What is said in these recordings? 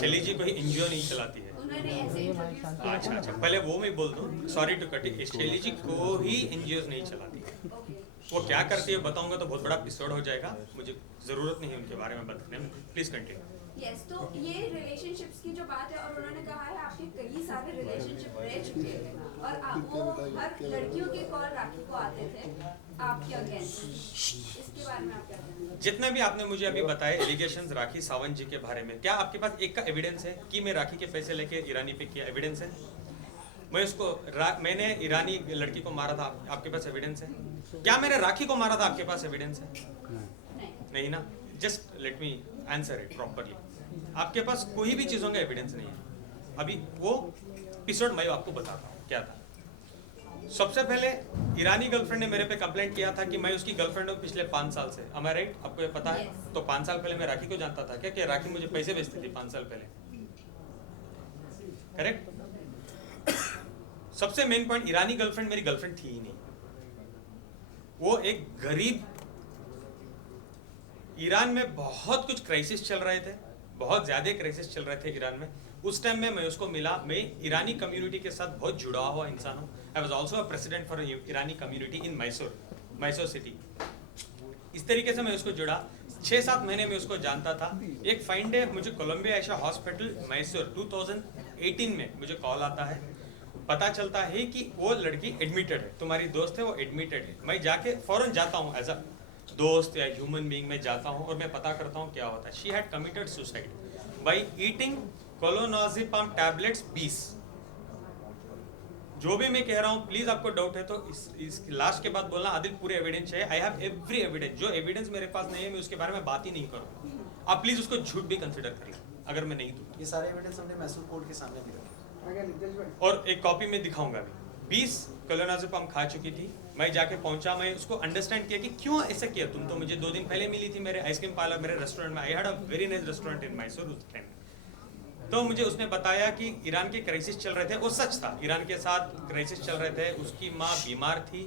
शैली जी कोई एनजीओ नहीं चलाती है। अच्छा, पहले वो मैं बोल दूं, सॉरी टू कट इट, शैली जी कोई एनजीओ नहीं चलाती है। वो क्या करती है बताऊंगा तो बहुत बड़ा एपिसोड हो जाएगा, मुझे जरूरत नहीं है उनके बारे में बताने में। Please continue. यस, तो ये रिलेशनशिप्स की जो बात है, और उन्होंने कहा है आपके कई सारे रिलेशनशिप रह चुके हैं और वो हर लड़कियों के कॉल राखी को आते थे आपके अगेंस्ट, इसके बारे में आप क्या कहेंगे? जितने भी आपने मुझे अभी बताए एलिगेशंस राखी सावंत जी के बारे में, क्या आपके पास एक का एविडेंस है कि मैं राखी के पैसे लेके ईरानी पे किया? एविडेंस है? मैं उसको मैंने ईरानी लड़की को मारा था, आपके पास एविडेंस है? क्या मैंने राखी को मारा था, आपके पास एविडेंस है? नहीं ना। Just let me answer it properly. आपके पास कोई भी चीज़ों का एविडेंस नहीं है। अभी वो एपिसोड मैं आपको बताता हूँ क्या था। सबसे पहले ईरानी गर्लफ्रेंड ने मेरे पे कंप्लेंट किया था कि मैं उसकी गर्लफ्रेंड हूँ पिछले 5 साल से। am I right? आपको ये पता है? Yes. तो 5 साल पहले मैं राखी को जानता था क्या कि राखी मुझे पैसे भेजती थी 5 साल पहले? करेक्ट। सबसे मेन पॉइंट, ईरानी गर्लफ्रेंड मेरी गर्लफ्रेंड थी ही नहीं। वो एक गरीब, ईरान में बहुत कुछ क्राइसिस चल रहे थे, बहुत ज्यादा क्राइसिस चल रहे थे ईरान में। उस टाइम में मैं उसको मिला। मैं ईरानी कम्युनिटी के साथ बहुत जुड़ा हुआ इंसान हूँ। I was also a president for Irani community in Mysore city. इस तरीके से मैं उसको जुड़ा। 6-7 महीने में उसको जानता था। एक फाइन डे मुझे कोलंबिया एशिया हॉस्पिटल मैसूर 2018 में मुझे कॉल आता है, पता चलता है कि वो लड़की एडमिटेड है, तुम्हारी दोस्त है वो एडमिटेड है। मैं जाके फौरन जाता हूँ एज अ दोस्त या ह्यूमन बीइंग में जाता हूँ और मैं पता करता हूँ क्या होता है। She had committed suicide by eating clonazepam tablets 20। जो भी मैं कह रहा हूँ प्लीज आपको डाउट है तो इस लास्ट के बाद बोलना आदिल पूरे एविडेंस है। I have every evidence. जो एविडेंस मेरे पास नहीं है मैं उसके बारे में बात ही नहीं करूँ। आप प्लीज उसको झूठ भी कंसिडर करिए अगर मैं नहीं दूँ। ये सारे एविडेंस हमने मैसूर कोर्ट के सामने भी रखे और एक कॉपी में दिखाऊंगा भी। 20 कोलोनाजिपम खा चुकी थी। मैं जाके पहुंचा, मैं उसको अंडरस्टैंड किया कि क्यों ऐसा किया तुम तो मुझे 2 दिन पहले मिली थी मेरे आइसक्रीम पार्लर, मेरे रेस्टोरेंट में। I had a very nice restaurant in Mysore उस टाइम। तो मुझे उसने बताया कि ईरान के क्राइसिस चल रहे थे। वो सच था, ईरान के साथ क्राइसिस चल रहे थे। उसकी माँ बीमार थी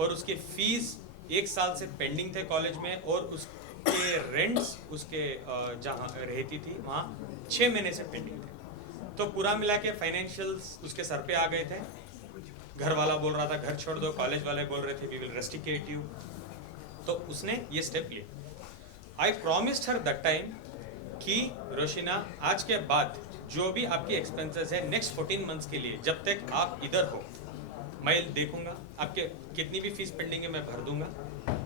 और उसके फीस 1 साल से पेंडिंग थे कॉलेज में, और उसके रेंट्स उसके जहाँ रहती थी वहाँ 6 महीने से पेंडिंग थे। तो पूरा मिला के फाइनेंशियल्स उसके सर पे आ गए थे। घर वाला बोल रहा था घर छोड़ दो, कॉलेज वाले बोल रहे थे वी विल रेस्ट्रिकेट यू। तो उसने ये स्टेप लिया। आई प्रॉमिस्ड हर दैट टाइम कि रोशिना आज के बाद जो भी आपकी एक्सपेंसेस है नेक्स्ट 14 मंथ्स के लिए, जब तक आप इधर हो मैं देखूंगा, आपके कितनी भी फीस पेंडिंग है मैं भर दूंगा,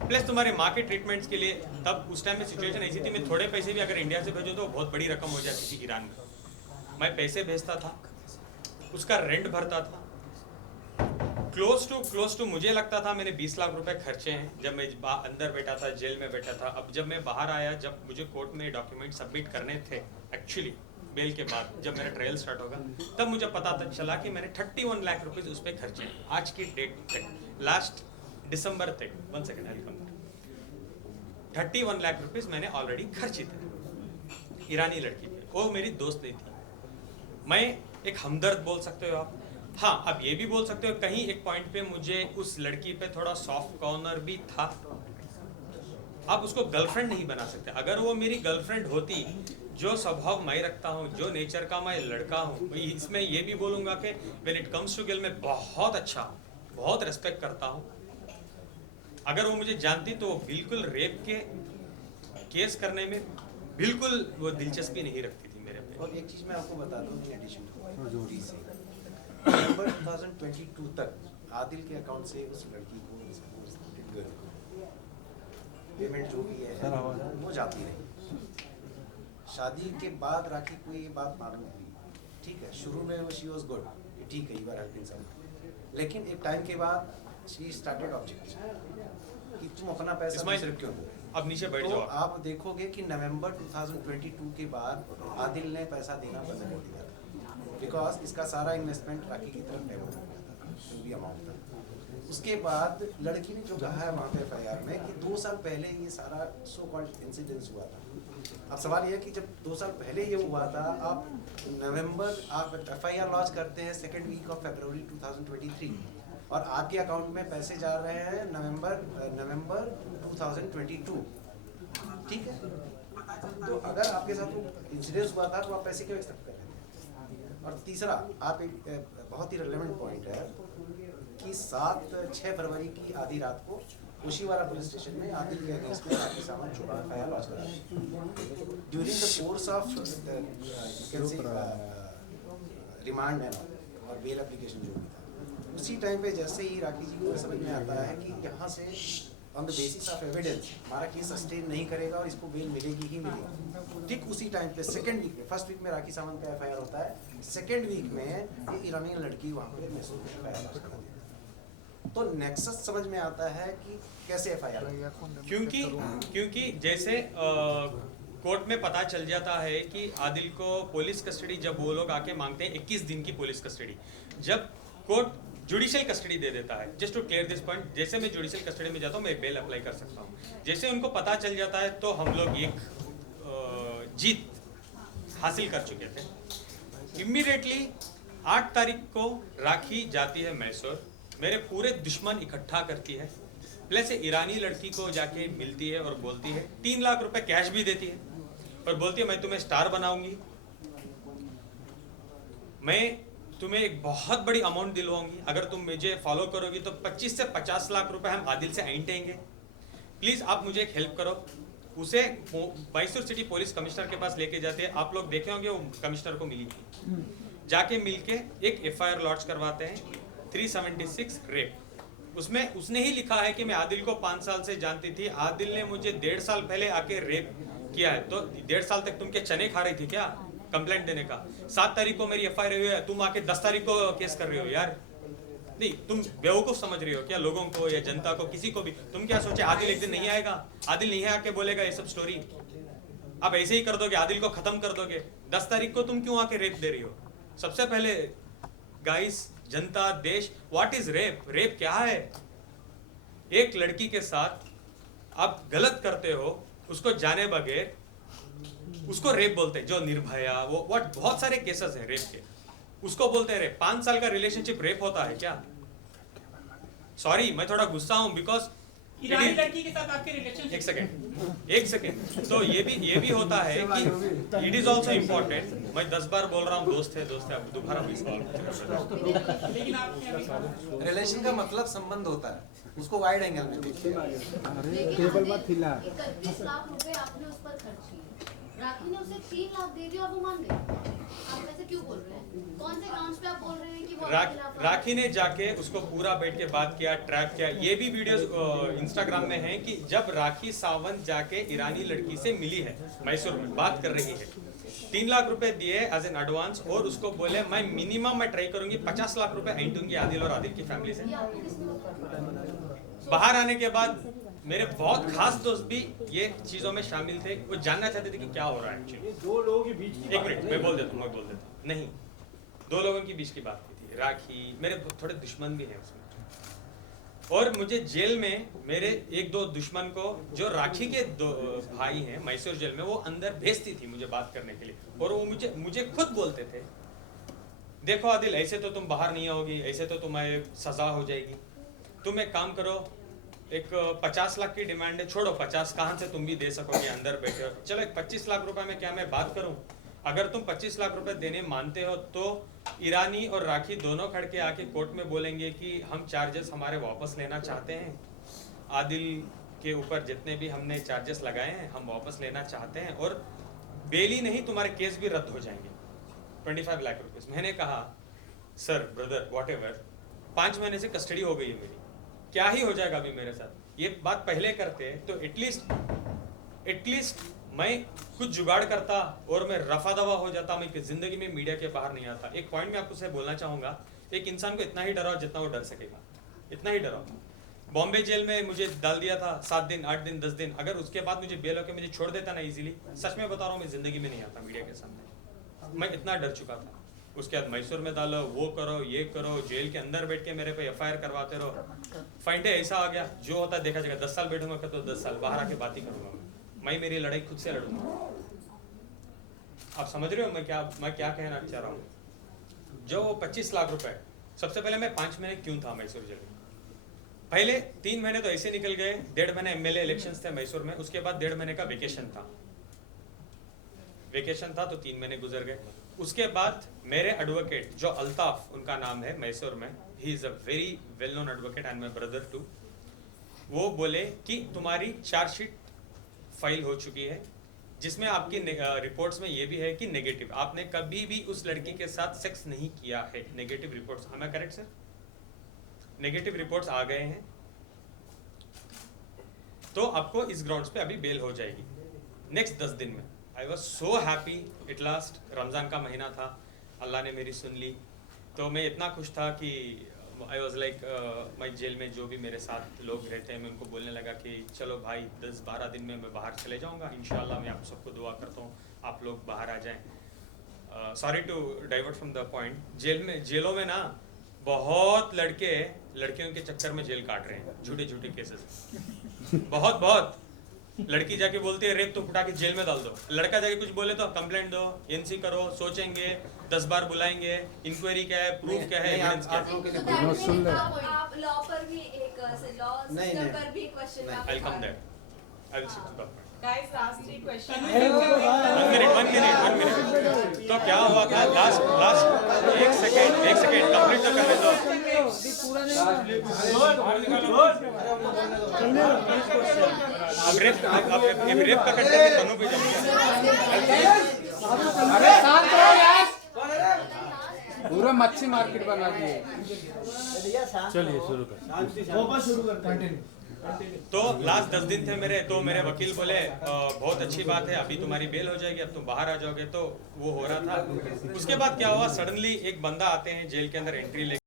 प्लस तुम्हारे माँ के ट्रीटमेंट्स के लिए। तब उस टाइम में सिचुएशन ऐसी थी, मैं थोड़े पैसे भी अगर इंडिया से भेजो तो बहुत बड़ी रकम हो जाती थी ईरान में। मैं पैसे भेजता था, उसका रेंट भरता था। क्लोज टू मुझे लगता था मैंने 20 लाख रुपए खर्चे हैं जब मैं अंदर बैठा था, जेल में बैठा था। अब जब मैं बाहर आया, जब मुझे कोर्ट में डॉक्यूमेंट सबमिट करने थे एक्चुअली बेल के बाद, जब मेरा ट्रायल स्टार्ट होगा, तब मुझे पता चला कि मैंने 31 लाख रुपीज उस पर खर्चे हैं आज की डेट तक, लास्ट दिसंबर तक। 1 सेकेंड, 31 लाख रुपीज मैंने ऑलरेडी खर्चे थे ईरानी लड़की पे। वो मेरी दोस्त नहीं थी। मैं एक हमदर्द बोल सकते हो आप। हाँ, अब ये भी बोल सकते हो कहीं एक पॉइंट पे मुझे उस लड़की पे थोड़ा सॉफ्ट कॉर्नर भी था। आप उसको गर्लफ्रेंड नहीं बना सकते। अगर वो मेरी गर्लफ्रेंड होती, जो स्वभाव मैं रखता हूँ, जो नेचर का मैं लड़का हूँ, इसमें ये भी बोलूँगा कि when it comes to girl मैं बहुत अच्छा हूँ, बहुत रेस्पेक्ट करता हूँ। अगर वो मुझे जानती तो वो बिल्कुल रेप के केस करने में बिल्कुल वो दिलचस्पी नहीं रखती थी मेरे पे। और एक चीज़ मैं आपको बता दूँ इन एडिशन नवंबर 2022 तक आदिल के अकाउंट से उस लड़की को पेमेंट जो भी है वो जाती रही। शादी के बाद राखी को ये बात मालूम हुई, ठीक है, शुरू में वो शी वाज गुड, ठीक है, यू आर हेल्पिंग सम, लेकिन एक टाइम के बाद शी स्टार्टेड ऑब्जेक्ट कि तुम अपना पैसा सिर्फ क्यों दो। अब नीचे बैठ तो जाओ। आप देखोगे कि नवंबर 2022 के बाद आदिल ने पैसा देना बंद कर दिया था, बिकॉज इसका सारा इन्वेस्टमेंट राखी की तरफ डाइवर्ट हो गया था, जो भी अमाउंट था। उसके बाद लड़की ने जो कहा है वहाँ पे FIR में कि 2 साल पहले ये सारा सो कॉल्ड इंसिडेंस हुआ था। अब सवाल ये है कि जब 2 साल पहले ये हुआ था, आप FIR लॉन्च करते हैं 2nd वीक ऑफ फरवरी 2023 और आपके अकाउंट में पैसे जा रहे हैं नवंबर 2022, ठीक है। तो अगर आपके साथ वो इंसिडेंस हुआ था तो आप पैसे क्यों एक्सेप्ट कर रहे थे? और तीसरा, आप एक बहुत ही रिलेवेंट पॉइंट है कि 6 फरवरी की आधी रात को ओशीवारा पुलिस स्टेशन में आदिल के अगेंस्ट में राखी सावंत चुका एफआईआर लॉन्च करा during the course of remand है और बेल एप्लीकेशन जो भी था। उसी टाइम पे जैसे ही राखी जी को समझ में आता है कि यहाँ से on the basis of evidence हमारा केस सस्टेन नहीं करेगा और इसको बेल मिलेगी ही मिलेगी, ठीक उसी टाइम पे सेकंड वीक में, फर्स्ट वीक में राखी सावंत का एफआईआर होता है, सेकंड वीक में ये ईरानी लड़की वहाँ पे मैसूर में एफआईआर लॉन्च कर देती है। तो नेक्सस समझ में आता है कि कैसे एफआईआर, क्योंकि जैसे कोर्ट में पता चल जाता है कि आदिल को पुलिस कस्टडी जब वो लोग आके मांगते हैं 21 दिन की पुलिस कस्टडी, जब कोर्ट जुडिशियल कस्टडी दे देता है, just to clear this point, जैसे मैं जुडिशियल कस्टडी में जाता हूँ मैं बेल अप्लाई कर सकता हूँ, जैसे उनको पता चल जाता है तो हम लोग एक जीत हासिल कर चुके थे। इमीडिएटली 8 तारीख को राखी जाती है मैसूर, मेरे पूरे दुश्मन इकट्ठा करती है, प्लस ईरानी लड़की को जाके मिलती है और बोलती है 3 लाख रुपए कैश भी देती है और बोलती है मैं तुम्हें स्टार बनाऊंगी, मैं तुम्हें एक बहुत बड़ी अमाउंट दिलवाऊंगी, अगर तुम मुझे फॉलो करोगी तो 25 से 50 लाख रुपए हम आदिल से ऐंठेंगे, प्लीज आप मुझे एक हेल्प करो। उसे मैसूर सिटी पुलिस कमिश्नर के पास लेके जाते हैं, आप लोग देखे होंगे वो कमिश्नर को मिली थी, जाके मिलके एक एफआईआर लॉन्च करवाते हैं 376 रेप। उसमें उसने ही लिखा है कि मैं आदिल को 5 साल से जानती थी, आदिल ने मुझे 1.5 साल पहले आके रेप किया है, तो 1.5 साल तक तुम क्या चने खा रही थी क्या कंप्लेंट देने का? 7 तारीख को मेरी एफआईआर हुई है, तुम आके 10 तारीख को केस कर रही हो यार। नहीं, तुम बेवकूफ समझ रही हो क्या लोगों को या जनता को, किसी को भी? तुम क्या सोचे आदिल एक दिन नहीं आएगा, आदिल नहीं आके बोलेगा ये सब स्टोरी, आप ऐसे ही कर दोगे, आदिल को खत्म कर दोगे। 10 तारीख को तुम क्यों आके रेप दे रही हो? सबसे पहले गाइस, जनता, देश, व्हाट इज रेप? रेप क्या है? एक लड़की के साथ आप गलत करते हो, उसको जाने बगैर, उसको रेप बोलते हैं। जो निर्भया, वो व्हाट, बहुत सारे केसेस हैं रेप के, उसको बोलते हैं रेप। 5 साल का रिलेशनशिप रेप होता है क्या? सॉरी, मैं थोड़ा गुस्सा हूं बिकॉज ईरानी लड़की के साथ आपके रिलेशनशिप, एक सेकेंड, तो ये भी होता है कि इट इज ऑल्सो इम्पोर्टेंट। मैं 10 बार बोल रहा हूँ दोस्त है आप दोबारा लेकिन आपने रिलेशन का मतलब संबंध होता है, उसको वाइड एंगल में देखिए। 31 लाख रुपए आपने उस पर खर्च किए, राखी ने उसे 3 लाख दे दिए और वो मान गई। आप ऐसे क्यों बोल रहे हैं? कौन से ग्राउंड्स पे आप बोल रहे हैं कि वो राखी ने जाके उसको पूरा बैठ के बात किया, ट्रैप किया। ये भी वीडियोस इंस्टाग्राम में है कि जब राखी सावंत जाके ईरानी लड़की से मिली है मैसूर में, बात कर रही है, 3 लाख रुपए दिए एज एन एडवांस और उसको बोले मैं मिनिमम मैं ट्राई करूंगी 50 लाख रुपए ऐंठूंगी आदिल और आदिल की फैमिली से। बाहर आने के बाद मेरे बहुत खास दोस्त भी ये चीजों में शामिल थे, वो जानना चाहते थे कि क्या हो रहा है एक्चुअली। 2 लोगों के बीच की, 1 मिनट मैं बोल देता हूँ, नहीं, 2 लोगों के बीच की बात की थी। राखी, मेरे थोड़े दुश्मन भी हैं उसमें, और मुझे जेल में मेरे 1-2 दुश्मन को, जो राखी के 2 भाई हैं मैसूर जेल में, वो अंदर भेजती थी मुझे बात करने के लिए, और वो मुझे खुद बोलते थे देखो आदिल, ऐसे तो तुम बाहर नहीं आओगी, ऐसे तो तुम्हें सजा हो जाएगी, तुम एक काम करो, एक 50 लाख की डिमांड है, छोड़ो 50 कहाँ से तुम भी दे सकोगे, अंदर बैठे हो, चलो एक 25 लाख रुपए में क्या मैं बात करूं? अगर तुम 25 लाख रुपए देने मानते हो तो ईरानी और राखी दोनों खड़ के आके कोर्ट में बोलेंगे कि हम चार्जेस हमारे वापस लेना चाहते हैं, आदिल के ऊपर जितने भी हमने चार्जेस लगाए हैं हम वापस लेना चाहते हैं, और बेल ही नहीं तुम्हारे केस भी रद्द हो जाएंगे 25 लाख रुपीस। मैंने कहा सर, ब्रदर, व्हाटएवर, 5 महीने से कस्टडी हो गई है मेरी, क्या ही हो जाएगा अभी मेरे साथ? ये बात पहले करते तो एटलीस्ट मैं कुछ जुगाड़ करता और मैं रफा दवा हो जाता, मैं जिंदगी में मीडिया के बाहर नहीं आता। एक पॉइंट में आपको से बोलना चाहूंगा, एक इंसान को इतना ही डराओ जितना वो डर सकेगा, इतना ही डराओ। बॉम्बे जेल में मुझे डाल दिया था 7 दिन, 8 दिन, 10 दिन, अगर उसके बाद मुझे बेल होकर मुझे छोड़ देता ना इजीली, सच में बता रहा हूँ मैं जिंदगी में नहीं आता मीडिया के सामने, मैं इतना डर चुका था। उसके बाद मैसूर में डालो, वो करो, ये करो, जेल के अंदर बैठ के मेरे पे एफआईआर करवाते रहो। फाइंडे ऐसा आ गया, जो होता है देखा जाएगा, 10 साल बैठूंगा तो 10 साल बाहर आके बात ही करूंगा, मैं मेरी लड़ाई खुद से लड़ूंगा। आप समझ रहे हो मैं क्या कहना चाह रहा हूँ? जो 25 लाख रुपए, सबसे पहले मैं 5 महीने क्यों था मैसूर जेल में? पहले 3 महीने तो ऐसे निकल गए, 1.5 महीने एमएलए इलेक्शंस थे मैसूर में, उसके बाद 1.5 महीने का वेकेशन था, वेकेशन था तो 3 महीने गुजर गए। उसके बाद मेरे एडवोकेट जो अल्ताफ उनका नाम है मैसूर में, he is a very well known advocate and my brother too, वो बोले कि तुम्हारी चार्जशीट फाइल हो चुकी है जिसमें आपकी रिपोर्ट्स में ये भी है कि नेगेटिव, आपने कभी भी उस लड़की के साथ सेक्स नहीं किया है। Negative reports, am I correct sir? Negative reports आ गए हैं, तो आपको इस ग्राउंड्स पे अभी बेल हो जाएगी नेक्स्ट 10 दिन में। I was so happy at last. Ramzan का महीना था, अल्लाह ने मेरी सुन ली, तो मैं इतना खुश था कि आई वॉज लाइक मैं जेल में जो भी मेरे साथ लोग रहते हैं मैं उनको बोलने लगा कि चलो भाई 10-12 दिन में मैं बाहर चले जाऊंगा, इंशाल्लाह मैं आप सबको दुआ करता हूँ आप लोग बाहर आ जाएं। Sorry to divert from the point, जेलों में ना बहुत लड़के लड़कियों के चक्कर में जेल काट रहे हैं, झूठे झूठे केसेस। बहुत लड़की जाके बोलती है रेप तो उठा के जेल में डाल दो, लड़का जाके कुछ बोले तो कंप्लेंट दो, एनसी करो, सोचेंगे 10 बार बुलाएंगे, इंक्वायरी क्या है, प्रूफ क्या है, एविडेंस क्या है। आप लॉ पर भी एक लॉ सिस्टम पर भी question mark I'll come there. I will stick to the point. Guys, last 3 questions. One minute. तो क्या हुआ था लास्ट एक सेकेंड कंप्लीट तो करने दो। अब रेप का करते हैं तनु पे पूरा मच्छी मार्केट बना दिए। चलिए शुरू कर। तो लास्ट 10 दिन थे मेरे, तो मेरे वकील बोले बहुत अच्छी बात है, अभी तुम्हारी बेल हो जाएगी, अब तुम बाहर आ जाओगे, तो वो हो रहा था। उसके बाद क्या हुआ, सडनली एक बंदा आते हैं जेल के अंदर एंट्री लेके।